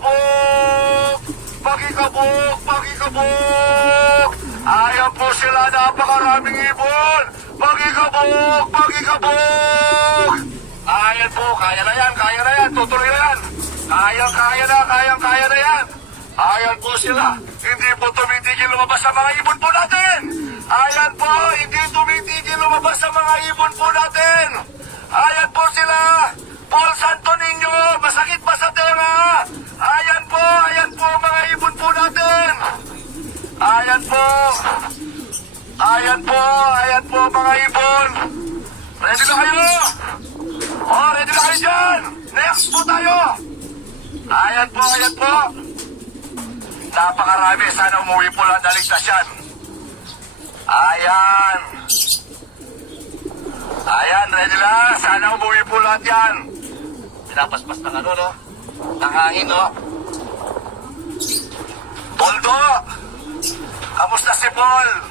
Pakikabog! Pakikabog! Pakikabog! Ayan po sila, napakaraming ibon! Pakikabog! Pakikabog! Ayan po, kaya na yan, tutuloy na yan! Kayang-kaya na yan! Ayan po sila, hindi po tumitigil lumabas sa mga ibon po natin! Ayan po, hindi tumitigil lumabas sa mga ibon po natin! Ayan po sila! Paul Santo Niño, masakit ba sa tenga? Ayan po mga ibon po natin! Ayan po mga ibon! Ready na kayo? Ready na kayo dyan! Next po tayo! Ayan po! Napakarami, sana umuwi po lang naligtas yan. Ayan, ready na? Sana umuwi po lahat yan. Pinapaspas ng ano, no? Ng hangin, no? Poldo! Kamusta si Paul?